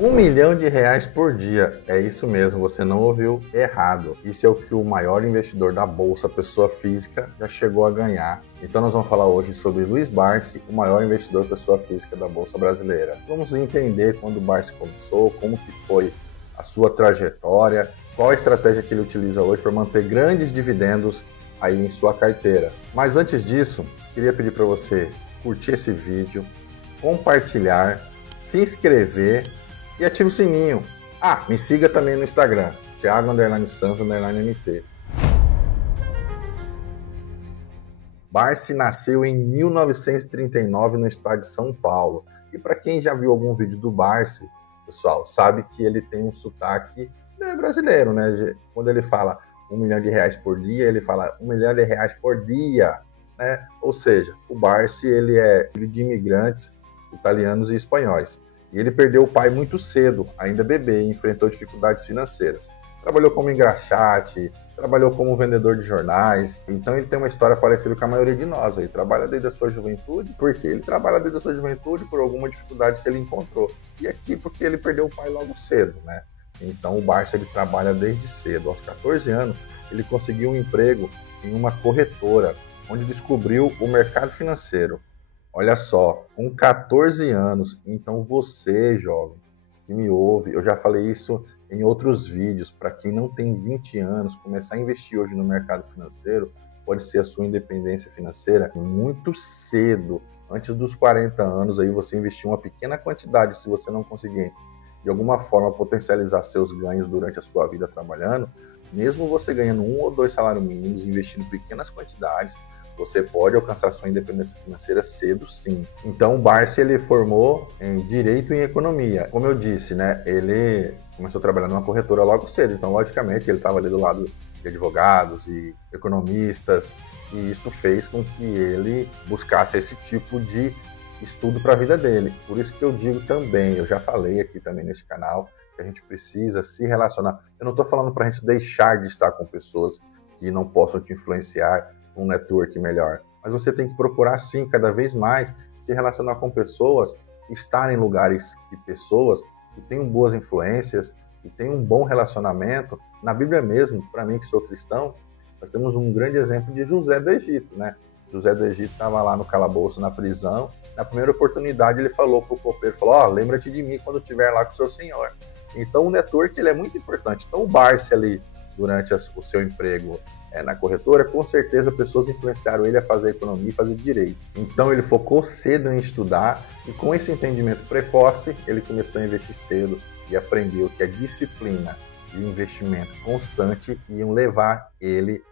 R$ 1 milhão por dia, é isso mesmo, você não ouviu errado. Isso é o que o maior investidor da Bolsa, pessoa física, já chegou a ganhar. Então nós vamos falar hoje sobre Luiz Barsi, o maior investidor pessoa física da Bolsa brasileira. Vamos entender quando o Barsi começou, como que foi a sua trajetória, qual a estratégia que ele utiliza hoje para manter grandes dividendos aí em sua carteira. Mas antes disso, queria pedir para você curtir esse vídeo, compartilhar, se inscrever e ative o sininho. Me siga também no Instagram, Thiago_Santos_MT. Barsi nasceu em 1939 no estado de São Paulo. E para quem já viu algum vídeo do Barsi, pessoal, sabe que ele tem um sotaque brasileiro, né? Quando ele fala R$ 1 milhão por dia, ele fala R$ 1 milhão por dia, né? Ou seja, o Barsi ele é filho de imigrantes italianos e espanhóis. E ele perdeu o pai muito cedo, ainda bebê, e enfrentou dificuldades financeiras. Trabalhou como engraxate, trabalhou como vendedor de jornais. Então ele tem uma história parecida com a maioria de nós. Ele trabalha desde a sua juventude, porque ele trabalha desde a sua juventude por alguma dificuldade que ele encontrou. E aqui porque ele perdeu o pai logo cedo, né? Então o Barsi ele trabalha desde cedo. Aos 14 anos, ele conseguiu um emprego em uma corretora, onde descobriu o mercado financeiro. Olha só, com 14 anos, então você, jovem, que me ouve, eu já falei isso em outros vídeos, para quem não tem 20 anos, começar a investir hoje no mercado financeiro, pode ser a sua independência financeira muito cedo, antes dos 40 anos, aí você investir uma pequena quantidade, se você não conseguir, de alguma forma, potencializar seus ganhos durante a sua vida trabalhando, mesmo você ganhando 1 ou 2 salários mínimos, investindo pequenas quantidades, você pode alcançar sua independência financeira cedo, sim. Então, o Barsi ele formou em Direito e em Economia. Como eu disse, né, ele começou a trabalhar numa corretora logo cedo. Então, logicamente, ele estava ali do lado de advogados e economistas. E isso fez com que ele buscasse esse tipo de estudo para a vida dele. Por isso que eu digo também, eu já falei aqui também nesse canal, que a gente precisa se relacionar. Eu não estou falando para a gente deixar de estar com pessoas que não possam te influenciar, um network melhor. Mas você tem que procurar, sim, cada vez mais se relacionar com pessoas, estar em lugares que pessoas que tenham boas influências, que tenham um bom relacionamento. Na Bíblia mesmo, para mim que sou cristão, nós temos um grande exemplo de José do Egito, né? José do Egito estava lá no calabouço, na prisão. Na primeira oportunidade ele falou para o copeiro, falou, lembra-te de mim quando estiver lá com o seu senhor. Então o network ele é muito importante. Então o Barsi ali, durante o seu emprego na corretora, com certeza pessoas influenciaram ele a fazer economia e fazer direito. Então ele focou cedo em estudar e com esse entendimento precoce, ele começou a investir cedo e aprendeu que a disciplina e o investimento constante iam levar ele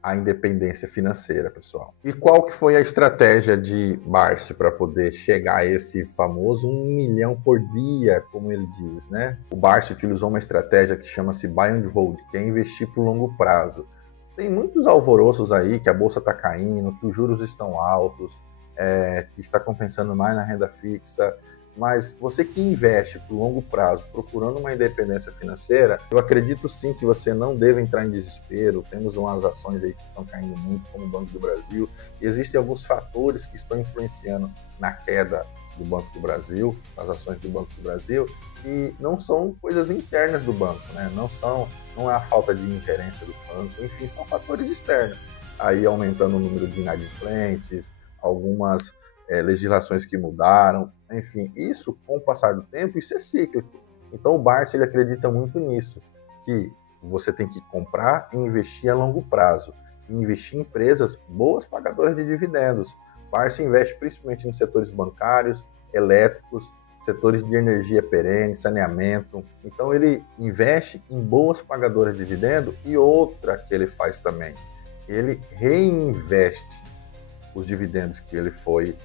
à independência financeira, pessoal. E qual que foi a estratégia de Barsi para poder chegar a esse famoso 1 milhão por dia, como ele diz, né? O Barsi utilizou uma estratégia que chama-se buy and hold, que é investir por longo prazo. Tem muitos alvoroços aí que a bolsa está caindo, que os juros estão altos, que está compensando mais na renda fixa, mas você que investe por longo prazo, procurando uma independência financeira, eu acredito sim que você não deve entrar em desespero. Temos umas ações aí que estão caindo muito, como o Banco do Brasil, e existem alguns fatores que estão influenciando na queda do Banco do Brasil, as ações do Banco do Brasil, e não são coisas internas do banco, né? Não é a falta de ingerência do banco, enfim, são fatores externos. Aí aumentando o número de inadimplentes, algumas legislações que mudaram, enfim, isso com o passar do tempo, isso é cíclico. Então o Barsi ele acredita muito nisso, que você tem que comprar e investir a longo prazo, e investir em empresas boas pagadoras de dividendos. Barsi investe principalmente nos setores bancários, elétricos, setores de energia perene, saneamento. Então ele investe em boas pagadoras de dividendo e outra que ele faz também, ele reinveste os dividendos que ele foi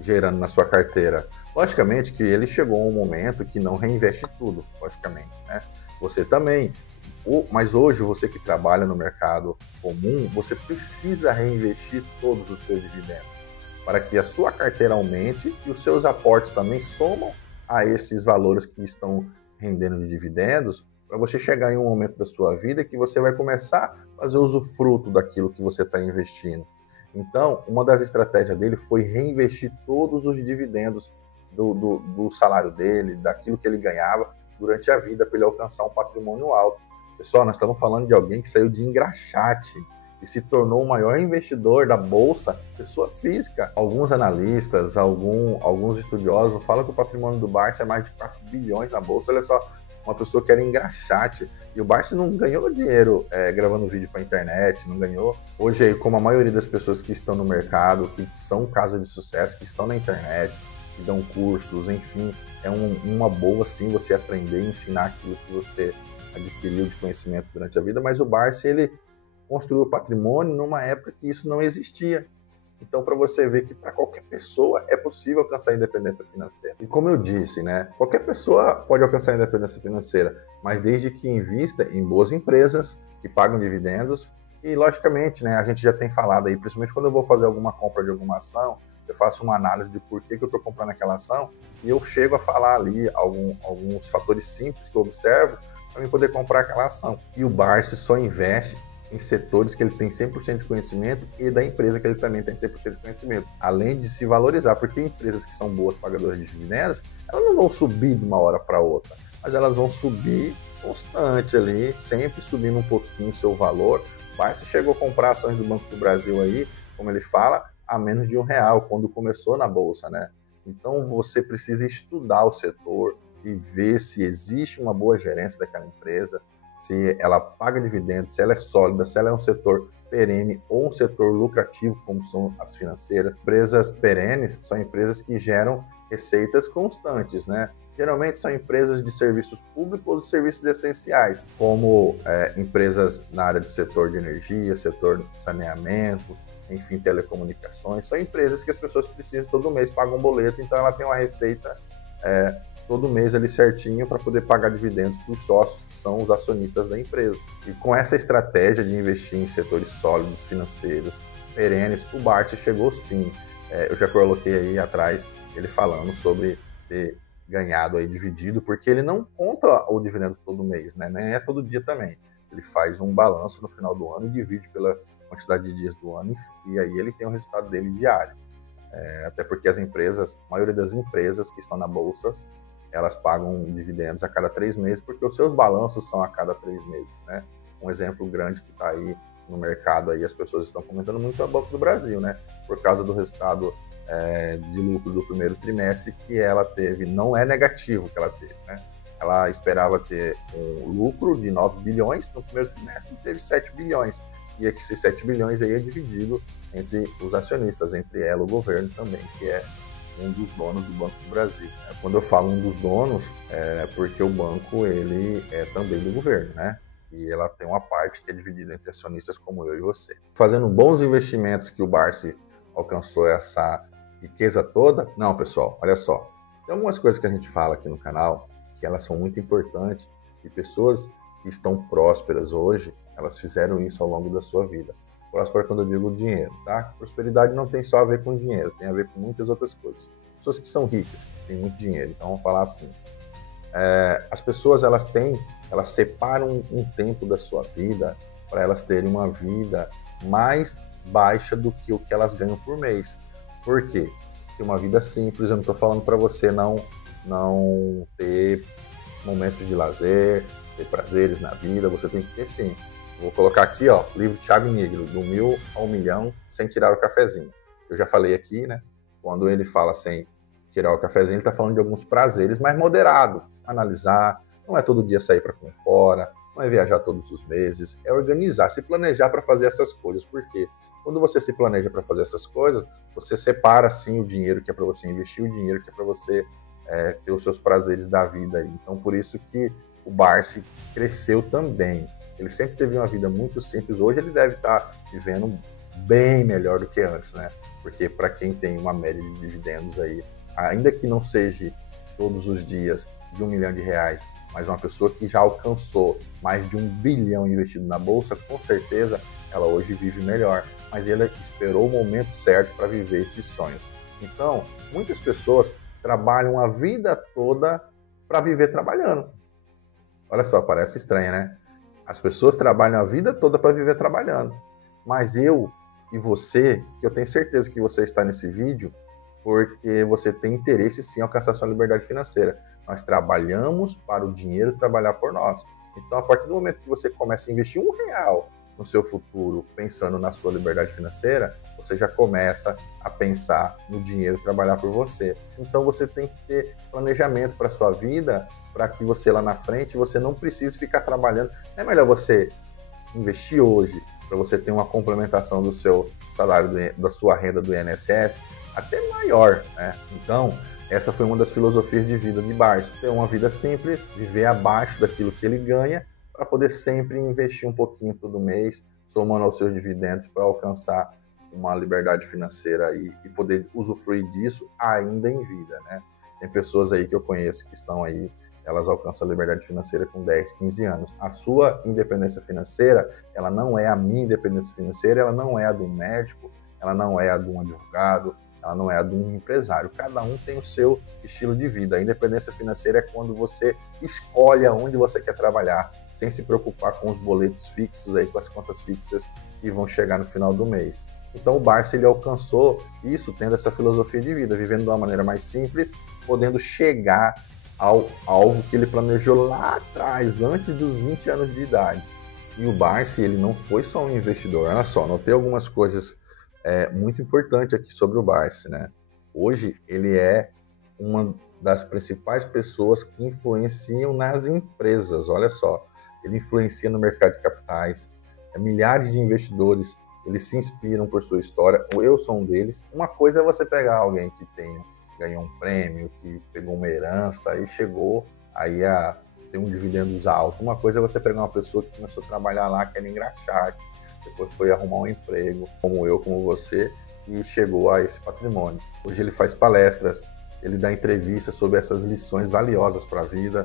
gerando na sua carteira. Logicamente que ele chegou a um momento que não reinveste tudo, logicamente, né? Você também. Mas hoje, você que trabalha no mercado comum, você precisa reinvestir todos os seus dividendos para que a sua carteira aumente e os seus aportes também somam a esses valores que estão rendendo de dividendos, para você chegar em um momento da sua vida que você vai começar a fazer usufruto daquilo que você está investindo. Então, uma das estratégias dele foi reinvestir todos os dividendos do salário dele, daquilo que ele ganhava durante a vida para ele alcançar um patrimônio alto. Pessoal, nós estamos falando de alguém que saiu de engraxate e se tornou o maior investidor da Bolsa, pessoa física. Alguns analistas, alguns estudiosos falam que o patrimônio do Barsi é mais de 4 bilhões na Bolsa. Olha só, uma pessoa que era engraxate. E o Barsi não ganhou dinheiro gravando vídeo para a internet, não ganhou. Hoje, como a maioria das pessoas que estão no mercado, que são casos de sucesso, que estão na internet, que dão cursos, enfim, é uma boa, sim, você aprender e ensinar aquilo que você adquiriu de conhecimento durante a vida. Mas o Barsi, ele construiu patrimônio numa época que isso não existia. Então, para você ver que para qualquer pessoa é possível alcançar a independência financeira. E como eu disse, né, qualquer pessoa pode alcançar a independência financeira, mas desde que invista em boas empresas que pagam dividendos. E, logicamente, né, a gente já tem falado aí, principalmente quando eu vou fazer alguma compra de alguma ação, eu faço uma análise de por que eu estou comprando aquela ação e eu chego a falar ali alguns fatores simples que eu observo para eu poder comprar aquela ação. E o Barsi só investe em setores que ele tem 100% de conhecimento e da empresa que ele também tem 100% de conhecimento, além de se valorizar, porque empresas que são boas pagadoras de dividendos, elas não vão subir de uma hora para outra, mas elas vão subir constante ali, sempre subindo um pouquinho o seu valor. O Barsi chegou a comprar ações do Banco do Brasil aí, como ele fala, a menos de R$1, quando começou na Bolsa, né? Então você precisa estudar o setor e ver se existe uma boa gerência daquela empresa, se ela paga dividendos, se ela é sólida, se ela é um setor perene ou um setor lucrativo, como são as financeiras. Empresas perenes são empresas que geram receitas constantes, né? Geralmente são empresas de serviços públicos ou de serviços essenciais, como empresas na área do setor de energia, setor de saneamento, enfim, telecomunicações. São empresas que as pessoas precisam todo mês, pagam um boleto, então ela tem uma receita todo mês ali certinho para poder pagar dividendos para os sócios, que são os acionistas da empresa. E com essa estratégia de investir em setores sólidos, financeiros, perenes, o Barsi chegou sim. Eu já coloquei aí atrás ele falando sobre ter ganhado aí dividido, porque ele não conta o dividendo todo mês, né? Nem é todo dia também. Ele faz um balanço no final do ano e divide pela quantidade de dias do ano e aí ele tem o resultado dele diário. Até porque as empresas, a maioria das empresas que estão na Bolsa, elas pagam dividendos a cada 3 meses, porque os seus balanços são a cada 3 meses, né? Um exemplo grande que está aí no mercado, aí as pessoas estão comentando muito é o Banco do Brasil, né? Por causa do resultado de lucro do primeiro trimestre que ela teve, não é negativo que ela teve, né? Ela esperava ter um lucro de 9 bilhões no primeiro trimestre e teve 7 bilhões. E esses 7 bilhões aí é dividido entre os acionistas, entre ela e o governo também, que é um dos donos do Banco do Brasil. Quando eu falo um dos donos, é porque o banco ele é também do governo, né? E ela tem uma parte que é dividida entre acionistas como eu e você. Fazendo bons investimentos que o Barsi alcançou essa riqueza toda? Não, pessoal, olha só. Tem algumas coisas que a gente fala aqui no canal que elas são muito importantes e pessoas que estão prósperas hoje, elas fizeram isso ao longo da sua vida. Próspera quando eu digo dinheiro, tá? Prosperidade não tem só a ver com dinheiro, tem a ver com muitas outras coisas. Pessoas que são ricas, que têm muito dinheiro, então vamos falar assim. As pessoas, elas separam um tempo da sua vida para elas terem uma vida mais baixa do que o que elas ganham por mês. Por quê? Porque uma vida simples, eu não estou falando para você não ter momentos de lazer, ter prazeres na vida, você tem que ter sim. Vou colocar aqui, ó, o livro Thiago Nigro, do 1000 ao 1.000.000 sem tirar o cafezinho. Eu já falei aqui, né? Quando ele fala sem tirar o cafezinho, ele está falando de alguns prazeres, mas moderado. Analisar, não é todo dia sair para comer fora, não é viajar todos os meses, é organizar, se planejar para fazer essas coisas. Porque quando você se planeja para fazer essas coisas, você separa sim o dinheiro que é para você investir, o dinheiro que é para você ter os seus prazeres da vida aí. Então, por isso que o Barsi cresceu também. Ele sempre teve uma vida muito simples. Hoje ele deve estar vivendo bem melhor do que antes, né? Porque para quem tem uma média de dividendos aí, ainda que não seja todos os dias de R$1 milhão, mas uma pessoa que já alcançou mais de 1 bilhão investido na Bolsa, com certeza ela hoje vive melhor. Mas ele esperou o momento certo para viver esses sonhos. Então, muitas pessoas trabalham a vida toda para viver trabalhando. Olha só, parece estranho, né? As pessoas trabalham a vida toda para viver trabalhando. Mas eu e você, que eu tenho certeza que você está nesse vídeo, porque você tem interesse sim em alcançar sua liberdade financeira. Nós trabalhamos para o dinheiro trabalhar por nós. Então, a partir do momento que você começa a investir R$ 1 no seu futuro, pensando na sua liberdade financeira, você já começa a pensar no dinheiro trabalhar por você. Então, você tem que ter planejamento para a sua vida, para que você lá na frente, você não precise ficar trabalhando. Não é melhor você investir hoje, para você ter uma complementação do seu salário, da sua renda do INSS, até maior, né? Então, essa foi uma das filosofias de vida de Barsi, ter uma vida simples, viver abaixo daquilo que ele ganha, para poder sempre investir um pouquinho todo mês, somando aos seus dividendos para alcançar uma liberdade financeira aí, e poder usufruir disso ainda em vida, né? Tem pessoas aí que eu conheço que estão aí, elas alcançam a liberdade financeira com 10, 15 anos. A sua independência financeira, ela não é a minha independência financeira, ela não é a de um médico, ela não é a de um advogado, ela não é a de um empresário. Cada um tem o seu estilo de vida. A independência financeira é quando você escolhe aonde você quer trabalhar, sem se preocupar com os boletos fixos, aí, com as contas fixas que vão chegar no final do mês. Então o Barsi, ele alcançou isso tendo essa filosofia de vida, vivendo de uma maneira mais simples, podendo chegar ao alvo que ele planejou lá atrás, antes dos 20 anos de idade. E o Barsi, ele não foi só um investidor. Olha só, notei algumas coisas muito importantes aqui sobre o Barsi, né? Hoje, ele é uma das principais pessoas que influenciam nas empresas. Olha só, ele influencia no mercado de capitais, milhares de investidores, eles se inspiram por sua história. Eu sou um deles. Uma coisa é você pegar alguém que ganhou um prêmio, que pegou uma herança e chegou aí a ter um dividendos alto. Uma coisa é você pegar uma pessoa que começou a trabalhar lá, que era engraxate, depois foi arrumar um emprego, como eu, como você, e chegou a esse patrimônio. Hoje ele faz palestras, ele dá entrevistas sobre essas lições valiosas para a vida.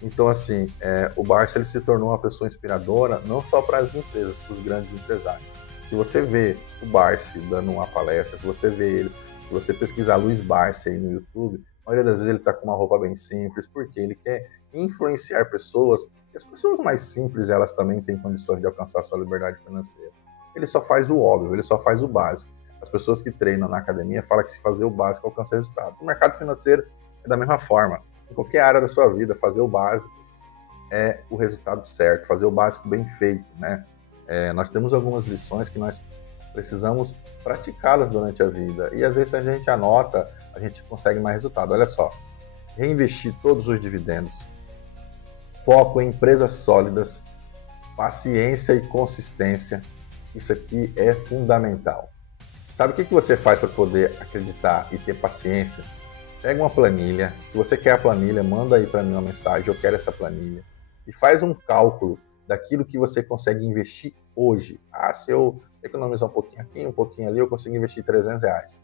Então, assim, o Barsi, ele se tornou uma pessoa inspiradora, não só para as empresas, para os grandes empresários. Se você vê o Barsi dando uma palestra, se você pesquisar Luiz Barsi aí no YouTube, a maioria das vezes ele está com uma roupa bem simples, porque ele quer influenciar pessoas, e as pessoas mais simples, elas também têm condições de alcançar sua liberdade financeira. Ele só faz o óbvio, ele só faz o básico. As pessoas que treinam na academia falam que se fazer o básico alcança resultado. No mercado financeiro é da mesma forma. Em qualquer área da sua vida, fazer o básico é o resultado certo, fazer o básico bem feito, né? Nós temos algumas lições que nós precisamos praticá-las durante a vida. E às vezes a gente anota, a gente consegue mais resultado. Olha só, reinvestir todos os dividendos, foco em empresas sólidas, paciência e consistência. Isso aqui é fundamental. Sabe o que você faz para poder acreditar e ter paciência? Pega uma planilha. Se você quer a planilha, manda aí para mim uma mensagem, eu quero essa planilha. E faz um cálculo daquilo que você consegue investir hoje. Se eu economizar um pouquinho aqui, um pouquinho ali, eu consigo investir R$300.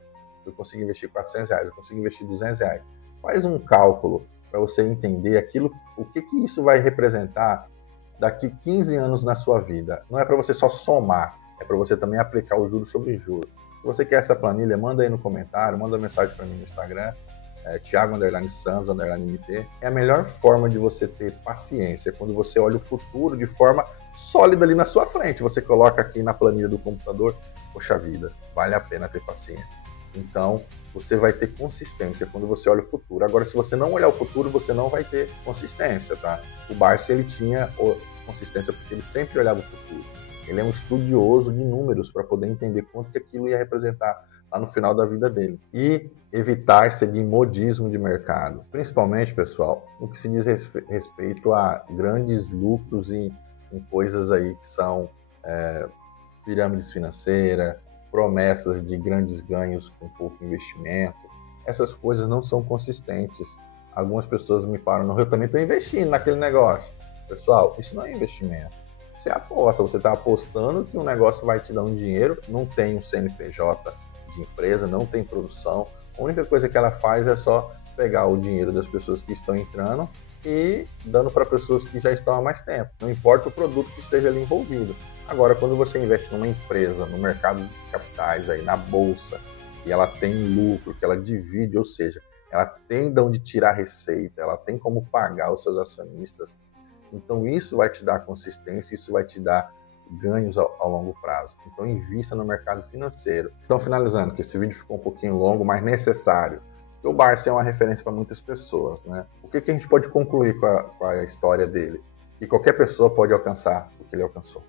Eu consigo investir R$400, eu consigo investir R$200. Faz um cálculo para você entender o que isso vai representar daqui 15 anos na sua vida. Não é para você só somar, é para você também aplicar o juros sobre juros. Se você quer essa planilha, manda aí no comentário, manda mensagem para mim no Instagram, Thiago_Santos_MT. É a melhor forma de você ter paciência, quando você olha o futuro de forma sólida ali na sua frente. Você coloca aqui na planilha do computador, poxa vida, vale a pena ter paciência. Então, você vai ter consistência quando você olha o futuro. Agora, se você não olhar o futuro, você não vai ter consistência, tá? O Barsi, ele tinha consistência porque ele sempre olhava o futuro. Ele é um estudioso de números para poder entender quanto que aquilo ia representar lá no final da vida dele. E evitar seguir modismo de mercado. Principalmente, pessoal, no que se diz respeito a grandes lucros em coisas aí que são pirâmides financeiras, promessas de grandes ganhos com pouco investimento. Essas coisas não são consistentes. Algumas pessoas me param no Rio, eu também estou investindo naquele negócio. Pessoal, isso não é investimento. Você aposta, você está apostando que um negócio vai te dar um dinheiro, não tem um CNPJ de empresa, não tem produção. A única coisa que ela faz é só pegar o dinheiro das pessoas que estão entrando e dando para pessoas que já estão há mais tempo. Não importa o produto que esteja ali envolvido. Agora, quando você investe numa empresa, no mercado de capitais, aí, na bolsa, que ela tem lucro, que ela divide, ou seja, ela tem de onde tirar receita, ela tem como pagar os seus acionistas. Então, isso vai te dar consistência, isso vai te dar ganhos ao longo prazo. Então invista no mercado financeiro. Então, finalizando, que esse vídeo ficou um pouquinho longo, mas necessário, porque o Barsi é uma referência para muitas pessoas, né? O que a gente pode concluir com a história dele? Que qualquer pessoa pode alcançar o que ele alcançou.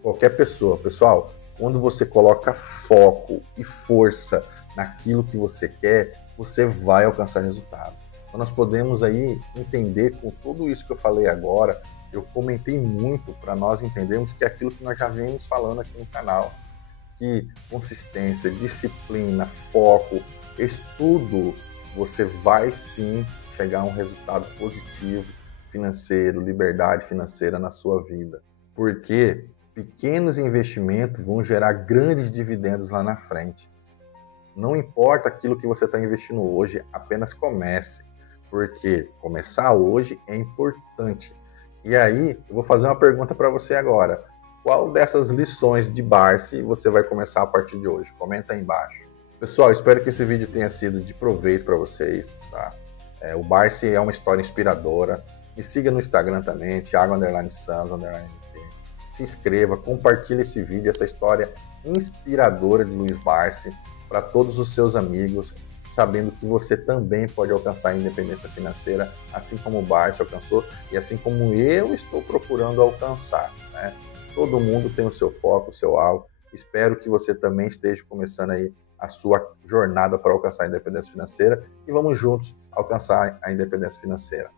Qualquer pessoa. Pessoal, quando você coloca foco e força naquilo que você quer, você vai alcançar resultado. Então nós podemos aí entender com tudo isso que eu falei agora, eu comentei muito para nós entendermos que é aquilo que nós já vemos falando aqui no canal, que consistência, disciplina, foco, estudo, você vai sim chegar a um resultado positivo financeiro, liberdade financeira na sua vida. Porque pequenos investimentos vão gerar grandes dividendos lá na frente. Não importa aquilo que você está investindo hoje, apenas comece, porque começar hoje é importante. E aí, eu vou fazer uma pergunta para você agora. Qual dessas lições de Barsi você vai começar a partir de hoje? Comenta aí embaixo. Pessoal, espero que esse vídeo tenha sido de proveito para vocês. Tá? O Barsi é uma história inspiradora. Me siga no Instagram também, Thiago_Santos_MT. Se inscreva, compartilhe esse vídeo, essa história inspiradora de Luiz Barsi para todos os seus amigos, sabendo que você também pode alcançar a independência financeira, assim como o Barsi alcançou e assim como eu estou procurando alcançar, né? Todo mundo tem o seu foco, o seu alvo. Espero que você também esteja começando aí a sua jornada para alcançar a independência financeira e vamos juntos alcançar a independência financeira.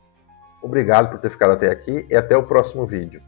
Obrigado por ter ficado até aqui e até o próximo vídeo.